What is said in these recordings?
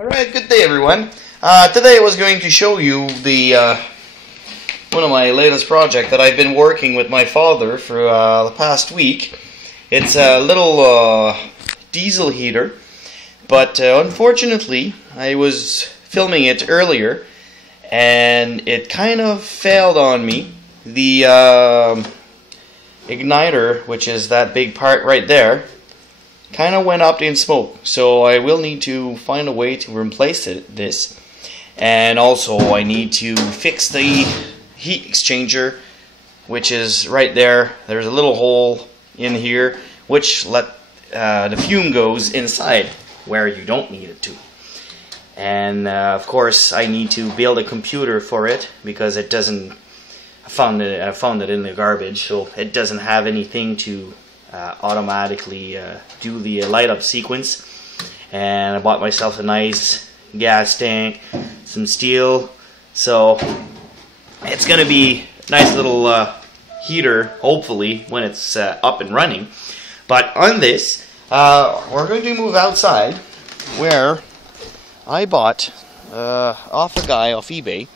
Alright, good day everyone. Today I was going to show you the one of my latest project that I've been working with my father for the past week. It's a little diesel heater, but unfortunately I was filming it earlier and it kind of failed on me. The igniter, which is that big part right there, kind of went up in smoke, so I will need to find a way to replace this, and also I need to fix the heat exchanger, which is right there. There's a little hole in here which let the fume goes inside where you don't need it to, and of course I need to build a computer for it because it doesn't. I found it in the garbage, so it doesn't have anything to automatically do the light up sequence. And I bought myself a nice gas tank, some steel, so it's gonna be a nice little heater hopefully when it's up and running. But on this we're going to move outside, where I bought off a guy off eBay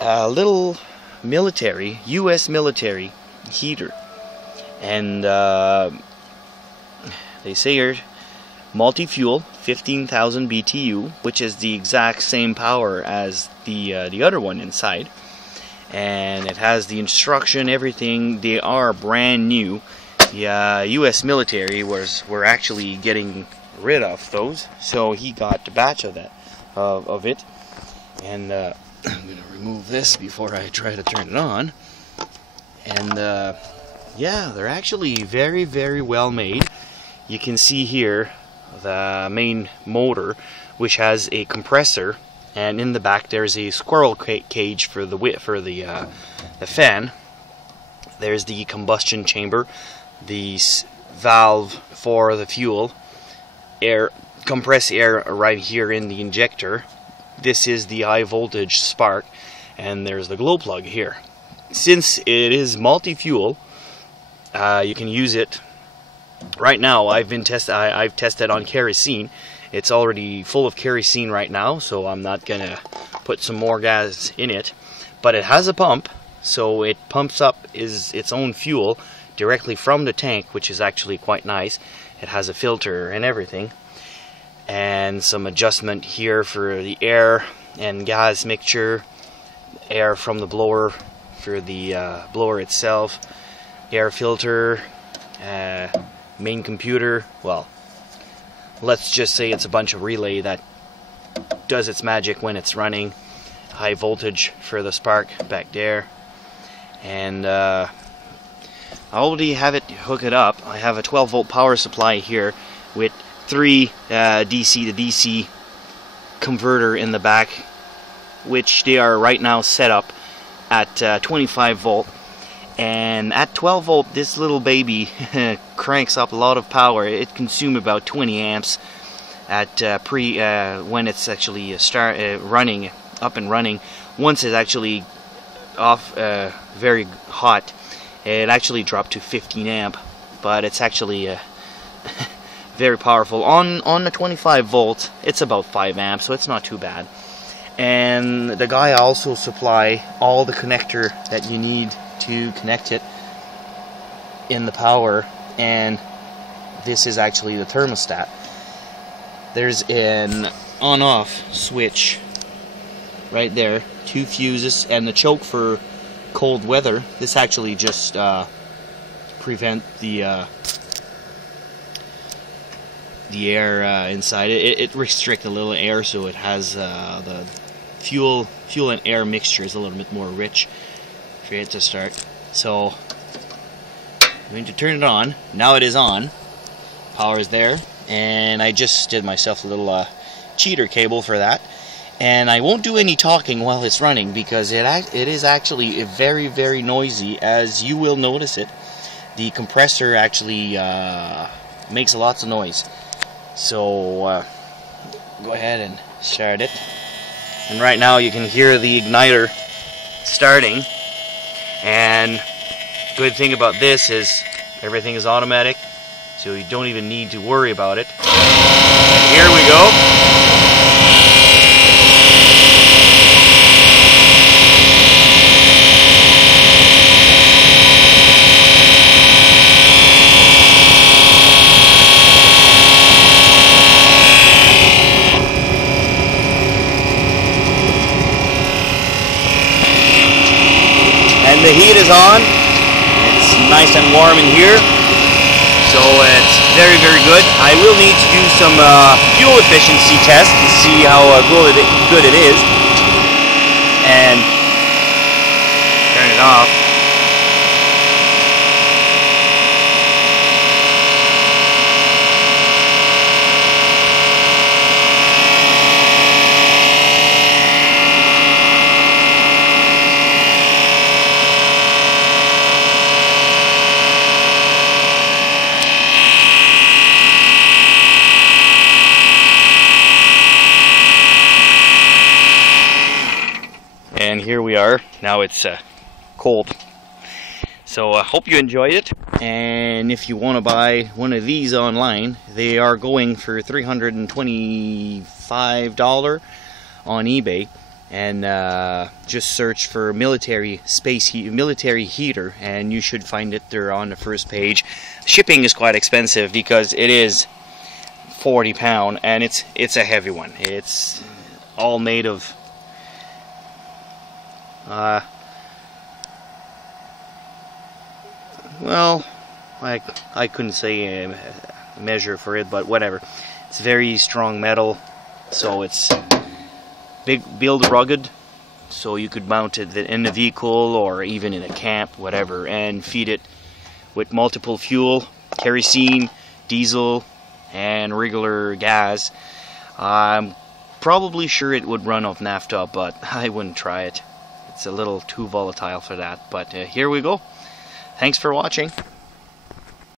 a little military, US military heater. And they say here multi-fuel, 15,000 BTU, which is the exact same power as the other one inside. And it has the instruction, everything. They are brand new. The U.S. military were actually getting rid of those, so he got a batch of that of it. And I'm gonna remove this before I try to turn it on. And yeah, they're actually very, very well made. You can see here the main motor, which has a compressor, and in the back there's a squirrel cage for the fan. There's the combustion chamber, the valve for the fuel, compressed air right here in the injector. This is the high voltage spark, and there's the glow plug here. Since it is multi-fuel, you can use it. Right now I've tested on kerosene. It's already full of kerosene right now, so I'm not gonna put some more gas in it. But it has a pump, so it pumps up its own fuel directly from the tank, which is actually quite nice. It has a filter and everything, and some adjustment here for the air and gas mixture, air from the blower for the blower itself, air filter, main computer. Well, let's just say it's a bunch of relay that does its magic when it's running. High voltage for the spark back there, and I already have it hooked up. I have a 12-volt power supply here with 3 DC to DC converter in the back, which they are right now set up at 25 volt. And at 12 volt, this little baby cranks up a lot of power. It consumes about 20 amps at when it's actually running, up and running. Once it's actually off, very hot, it actually dropped to 15 amp. But it's actually very powerful. On the 25 volts, it's about 5 amps, so it's not too bad. And the guy also supply all the connector that you need to connect it in the power, and this is actually the thermostat. There's an on-off switch right there, 2 fuses, and the choke for cold weather. This actually just prevent the air inside it. It restricts a little air, so it has the fuel and air mixture is a little bit more rich for it to start. So I'm going to turn it on. Now it is on. Power is there, and I just did myself a little cheater cable for that. And I won't do any talking while it's running because it is actually very, very noisy, as you will notice it. The compressor actually makes lots of noise. So go ahead and start it. And right now you can hear the igniter starting. And good thing about this is everything is automatic, so you don't even need to worry about it. And here we go. nice and warm in here, so it's very, very good. I will need to do some fuel efficiency test to see how good it is, and turn it off. And here we are. Now it's cold. So I hope you enjoyed it. And if you want to buy one of these online, they are going for $325 on eBay. And just search for military heater, and you should find it there on the first page. Shipping is quite expensive because it is 40 pound, and it's a heavy one. It's all made of well, I couldn't say a measure for it, but whatever. It's very strong metal, so it's build rugged, so you could mount it in the vehicle or even in a camp, whatever, and feed it with multiple fuel, kerosene, diesel, and regular gas. I'm probably sure it would run off naphtha, but I wouldn't try it. It's a little too volatile for that, but here we go. Thanks for watching.